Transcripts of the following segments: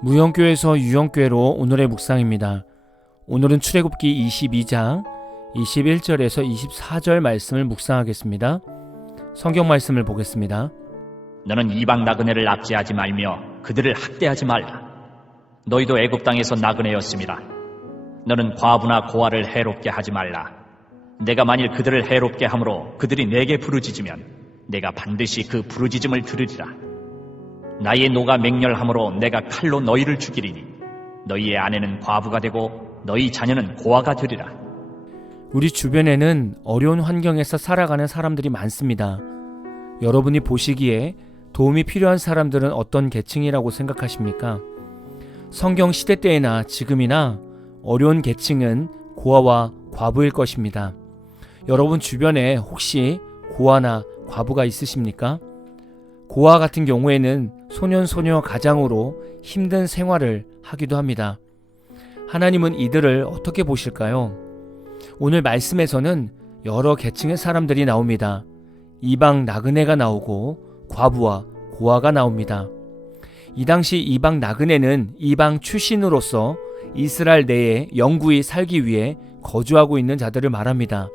무형교회에서 유형교회로 오늘의 묵상입니다. 오늘은 출애굽기 22장 21절에서 24절 말씀을 묵상하겠습니다. 성경 말씀을 보겠습니다. 너는 이방 나그네를 압제하지 말며 그들을 학대하지 말라. 너희도 애굽 땅에서 나그네였음이라. 너는 과부나 고아를 해롭게 하지 말라. 내가 만일 그들을 해롭게 함으로 그들이 내게 부르짖으면 내가 반드시 그 부르짖음을 들으리라. 나의 노가 맹렬함으로 내가 칼로 너희를 죽이리니 너희의 아내는 과부가 되고 너희 자녀는 고아가 되리라. 우리 주변에는 어려운 환경에서 살아가는 사람들이 많습니다. 여러분이 보시기에 도움이 필요한 사람들은 어떤 계층이라고 생각하십니까? 성경 시대 때나 지금이나 어려운 계층은 고아와 과부일 것입니다. 여러분 주변에 혹시 고아나 과부가 있으십니까? 고아 같은 경우에는 소년소녀 가장으로 힘든 생활을 하기도 합니다. 하나님은 이들을 어떻게 보실까요? 오늘 말씀에서는 여러 계층의 사람들이 나옵니다. 이방 나그네가 나오고 과부와 고아가 나옵니다. 이 당시 이방 나그네는 이방 출신으로서 이스라엘 내에 영구히 살기 위해 거주하고 있는 자들을 말합니다.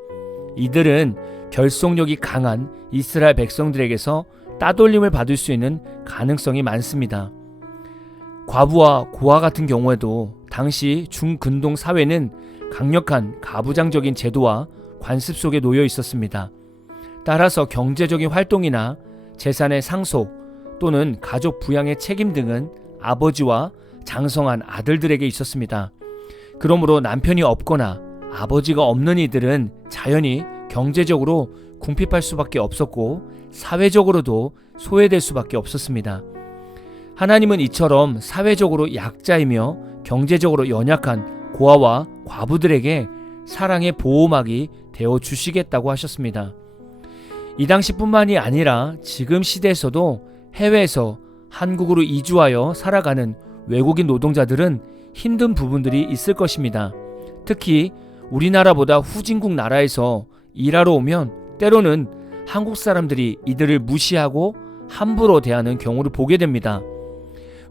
이들은 결속력이 강한 이스라엘 백성들에게서 따돌림을 받을 수 있는 가능성이 많습니다. 과부와 고아 같은 경우에도 당시 중근동 사회는 강력한 가부장적인 제도와 관습 속에 놓여 있었습니다. 따라서 경제적인 활동이나 재산의 상속 또는 가족 부양의 책임 등은 아버지와 장성한 아들들에게 있었습니다. 그러므로 남편이 없거나 아버지가 없는 이들은 자연히 경제적으로 궁핍할 수밖에 없었고 사회적으로도 소외될 수밖에 없었습니다. 하나님은 이처럼 사회적으로 약자이며 경제적으로 연약한 고아와 과부들에게 사랑의 보호막이 되어 주시겠다고 하셨습니다. 이 당시뿐만이 아니라 지금 시대에서도 해외에서 한국으로 이주하여 살아가는 외국인 노동자들은 힘든 부분들이 있을 것입니다. 특히 우리나라보다 후진국 나라에서 일하러 오면 때로는 한국 사람들이 이들을 무시하고 함부로 대하는 경우를 보게 됩니다.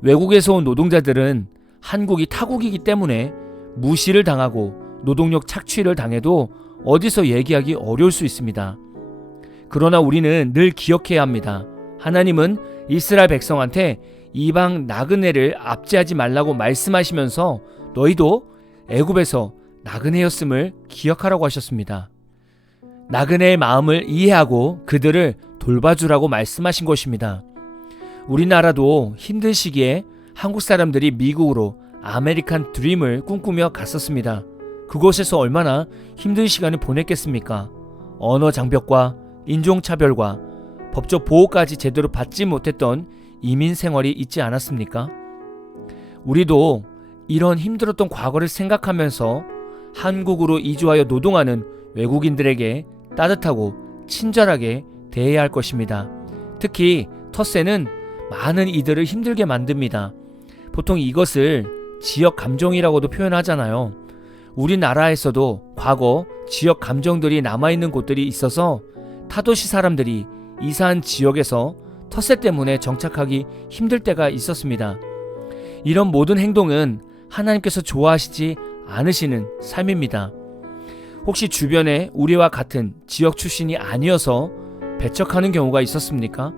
외국에서 온 노동자들은 한국이 타국이기 때문에 무시를 당하고 노동력 착취를 당해도 어디서 얘기하기 어려울 수 있습니다. 그러나 우리는 늘 기억해야 합니다. 하나님은 이스라엘 백성한테 이방 나그네를 압제하지 말라고 말씀하시면서 너희도 애굽에서 나그네였음을 기억하라고 하셨습니다. 나그네의 마음을 이해하고 그들을 돌봐주라고 말씀하신 것입니다. 우리나라도 힘든 시기에 한국 사람들이 미국으로 아메리칸 드림을 꿈꾸며 갔었습니다. 그곳에서 얼마나 힘든 시간을 보냈겠습니까? 언어 장벽과 인종차별과 법적 보호까지 제대로 받지 못했던 이민 생활이 있지 않았습니까? 우리도 이런 힘들었던 과거를 생각하면서 한국으로 이주하여 노동하는 외국인들에게 따뜻하고 친절하게 대해야 할 것입니다. 특히 텃세는 많은 이들을 힘들게 만듭니다. 보통 이것을 지역 감정이라고도 표현하잖아요. 우리나라에서도 과거 지역 감정들이 남아있는 곳들이 있어서 타도시 사람들이 이사한 지역에서 텃세 때문에 정착하기 힘들 때가 있었습니다. 이런 모든 행동은 하나님께서 좋아하시지 않으시는 삶입니다. 혹시 주변에 우리와 같은 지역 출신이 아니어서 배척하는 경우가 있었습니까?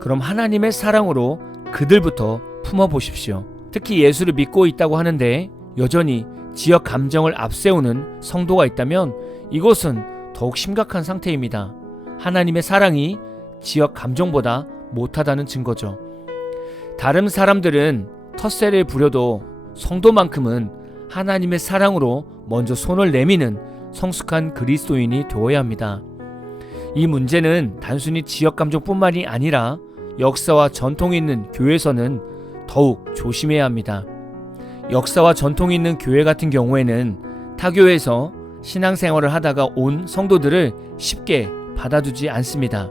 그럼 하나님의 사랑으로 그들부터 품어보십시오. 특히 예수를 믿고 있다고 하는데 여전히 지역 감정을 앞세우는 성도가 있다면 이것은 더욱 심각한 상태입니다. 하나님의 사랑이 지역 감정보다 못하다는 증거죠. 다른 사람들은 텃세를 부려도 성도만큼은 하나님의 사랑으로 먼저 손을 내미는 성숙한 그리스도인이 되어야 합니다. 이 문제는 단순히 지역 감정뿐만이 아니라 역사와 전통이 있는 교회에서는 더욱 조심해야 합니다. 역사와 전통이 있는 교회 같은 경우에는 타교회에서 신앙생활을 하다가 온 성도들을 쉽게 받아주지 않습니다.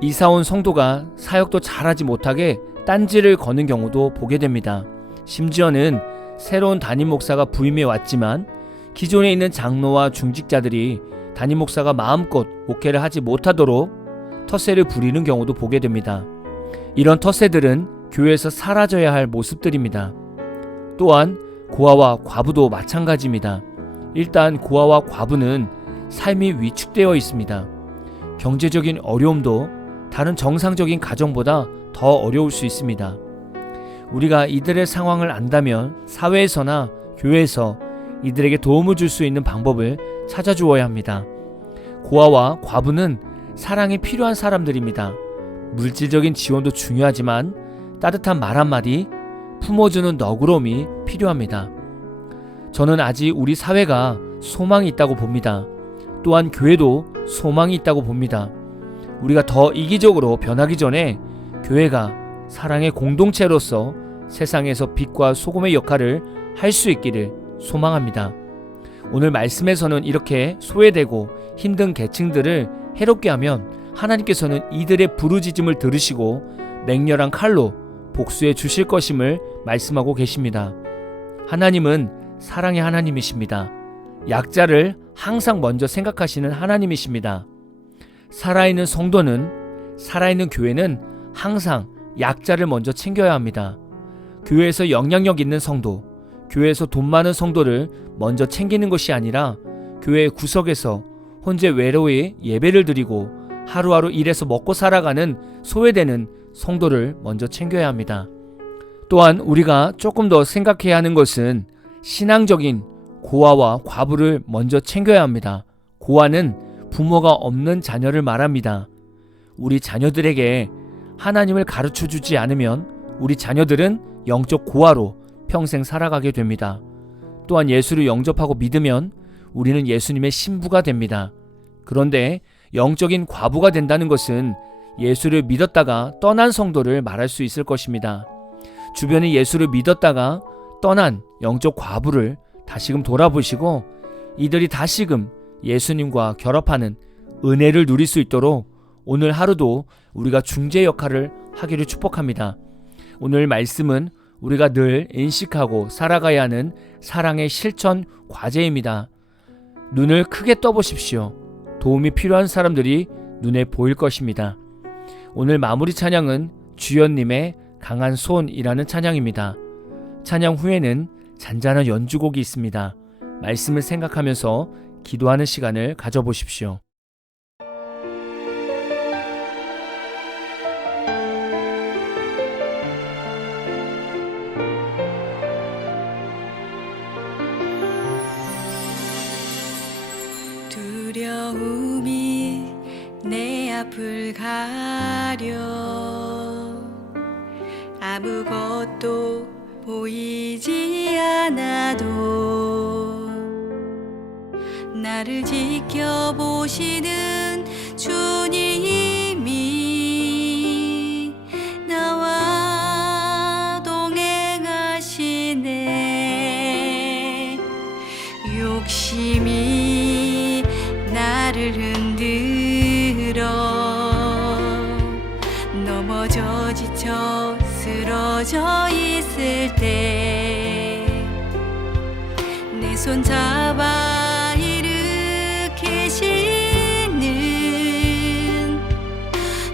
이사온 성도가 사역도 잘하지 못하게 딴지를 거는 경우도 보게 됩니다. 심지어는 새로운 담임 목사가 부임해 왔지만 기존에 있는 장로와 중직자들이 담임 목사가 마음껏 목회를 하지 못하도록 텃세를 부리는 경우도 보게 됩니다. 이런 텃세들은 교회에서 사라져야 할 모습들입니다. 또한 고아와 과부도 마찬가지입니다. 일단 고아와 과부는 삶이 위축되어 있습니다. 경제적인 어려움도 다른 정상적인 가정보다 더 어려울 수 있습니다. 우리가 이들의 상황을 안다면 사회에서나 교회에서 이들에게 도움을 줄 수 있는 방법을 찾아주어야 합니다. 고아와 과부는 사랑이 필요한 사람들입니다. 물질적인 지원도 중요하지만 따뜻한 말 한마디, 품어주는 너그러움이 필요합니다. 저는 아직 우리 사회가 소망이 있다고 봅니다. 또한 교회도 소망이 있다고 봅니다. 우리가 더 이기적으로 변하기 전에 교회가 사랑의 공동체로서 세상에서 빛과 소금의 역할을 할 수 있기를 소망합니다. 오늘 말씀에서는 이렇게 소외되고 힘든 계층들을 해롭게 하면 하나님께서는 이들의 부르짖음을 들으시고 맹렬한 칼로 복수해 주실 것임을 말씀하고 계십니다. 하나님은 사랑의 하나님이십니다. 약자를 항상 먼저 생각하시는 하나님이십니다. 살아있는 성도는, 살아있는 교회는 항상 약자를 먼저 챙겨야 합니다. 교회에서 영향력 있는 성도, 교회에서 돈 많은 성도를 먼저 챙기는 것이 아니라 교회 구석에서 혼자 외로이 예배를 드리고 하루하루 일해서 먹고 살아가는 소외되는 성도를 먼저 챙겨야 합니다. 또한 우리가 조금 더 생각해야 하는 것은 신앙적인 고아와 과부를 먼저 챙겨야 합니다. 고아는 부모가 없는 자녀를 말합니다. 우리 자녀들에게 하나님을 가르쳐 주지 않으면 우리 자녀들은 영적 고아로 평생 살아가게 됩니다. 또한 예수를 영접하고 믿으면 우리는 예수님의 신부가 됩니다. 그런데 영적인 과부가 된다는 것은 예수를 믿었다가 떠난 성도를 말할 수 있을 것입니다. 주변이 예수를 믿었다가 떠난 영적 과부를 다시금 돌아보시고 이들이 다시금 예수님과 결합하는 은혜를 누릴 수 있도록 오늘 하루도 우리가 중재 역할을 하기를 축복합니다. 오늘 말씀은 우리가 늘 인식하고 살아가야 하는 사랑의 실천 과제입니다. 눈을 크게 떠보십시오. 도움이 필요한 사람들이 눈에 보일 것입니다. 오늘 마무리 찬양은 주연님의 강한 손이라는 찬양입니다. 찬양 후에는 잔잔한 연주곡이 있습니다. 말씀을 생각하면서 기도하는 시간을 가져보십시오. 두려움이 내 앞을 가려 아무것도 보이지 않아도 나를 지켜보시는 주님이 나와 동행하시네. 욕심이 나를 흔들어 넘어져 지쳐 쓰러져 있을 때 내 손 잡아 일으키시는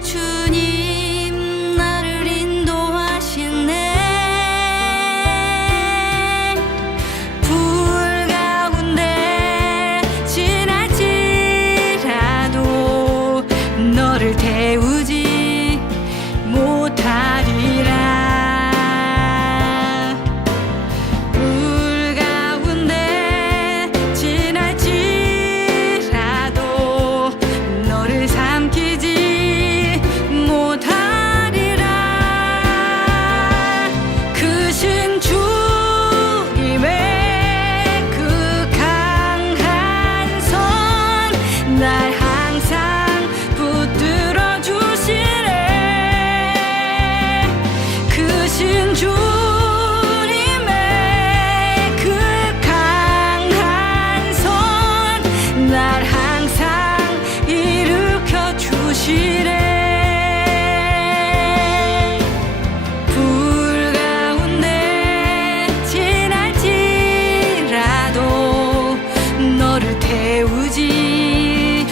주님 나를 인도하시네. 불 가운데 지날지라도 너를 태우지 못하리라. 불 가운데 지날지라도 너를 삼키지 못하리라. 크신 주님의 그 강한 손 날 항상 붙들어 주시네. 크신 주님의 그 강한 손 날 항상 일으켜 주시네. 불 가운데 지날지라도 너를 태우지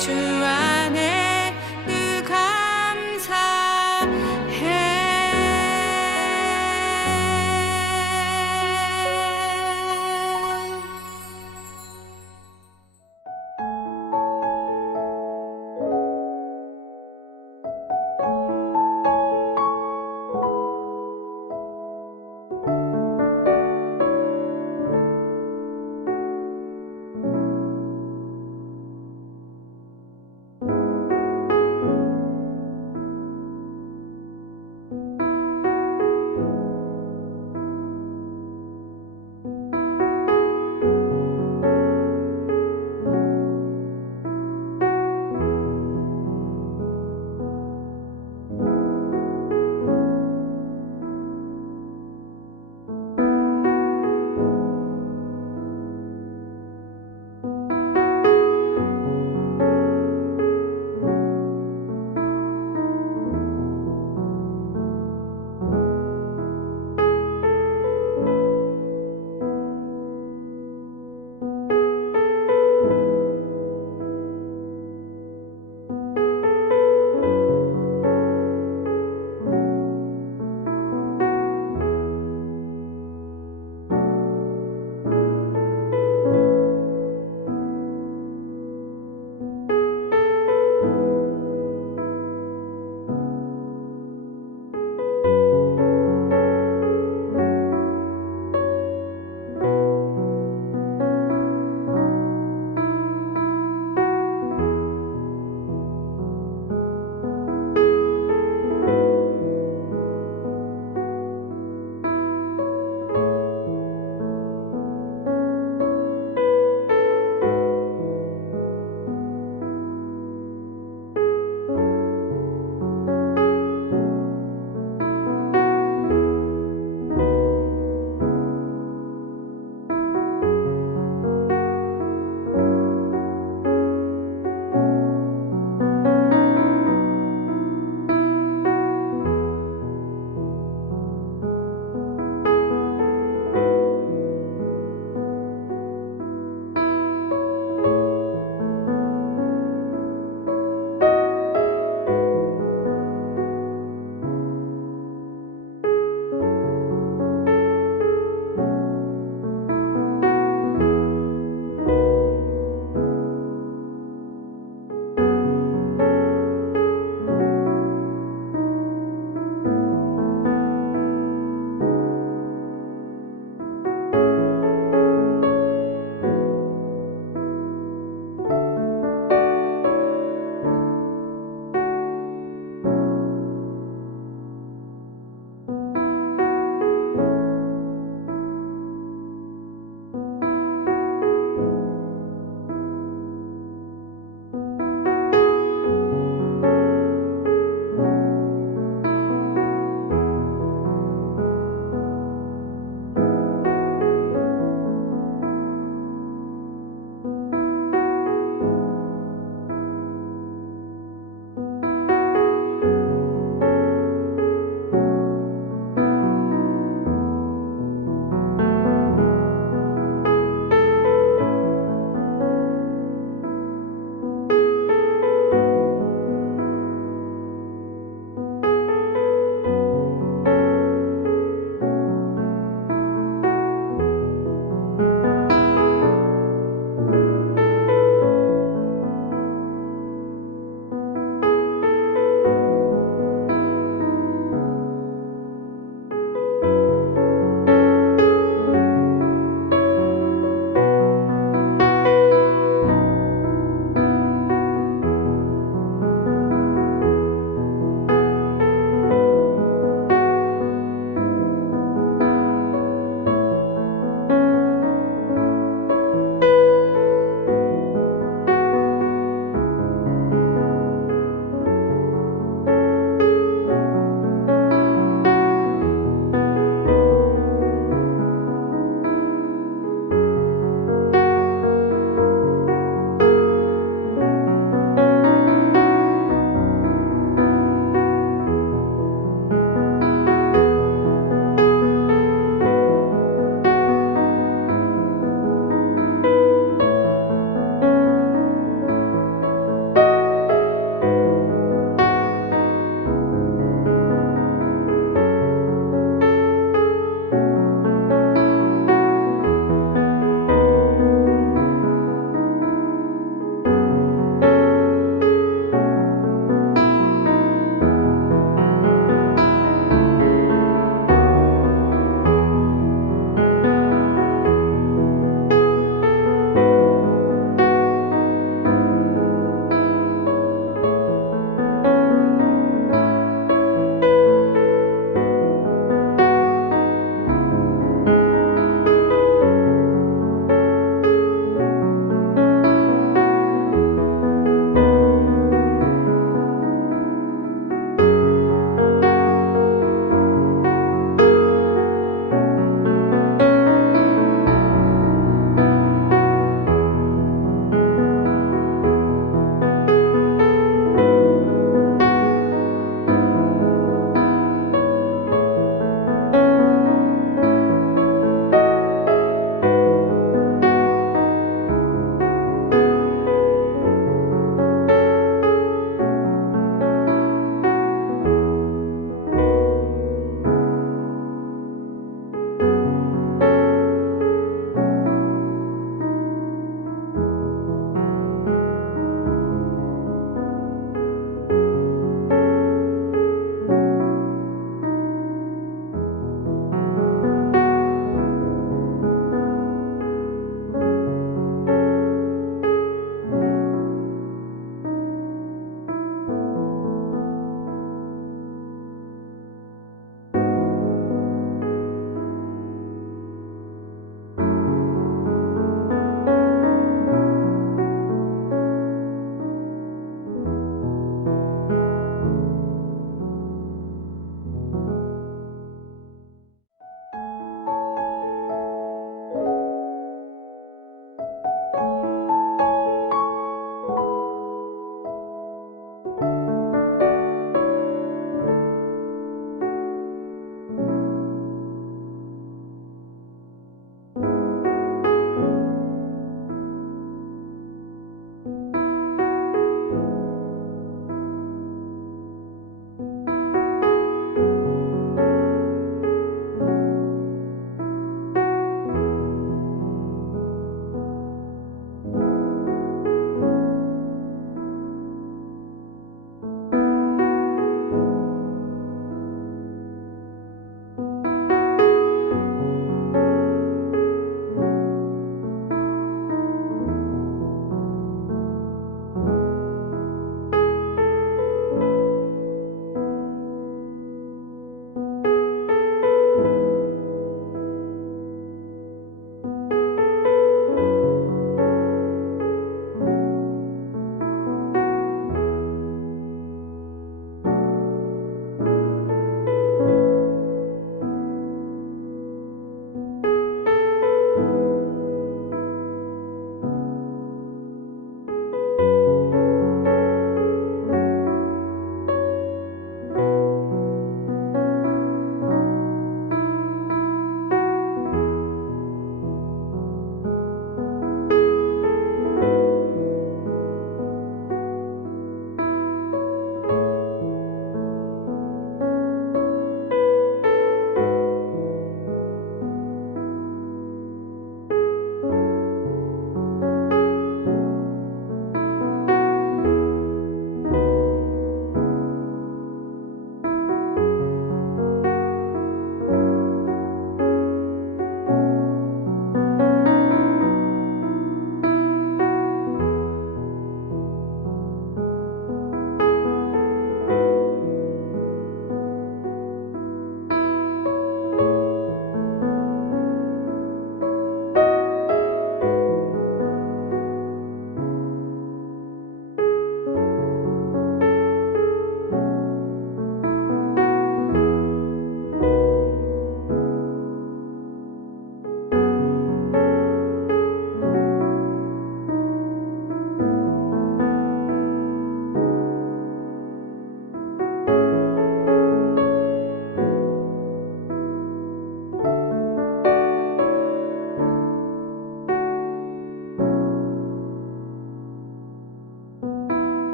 주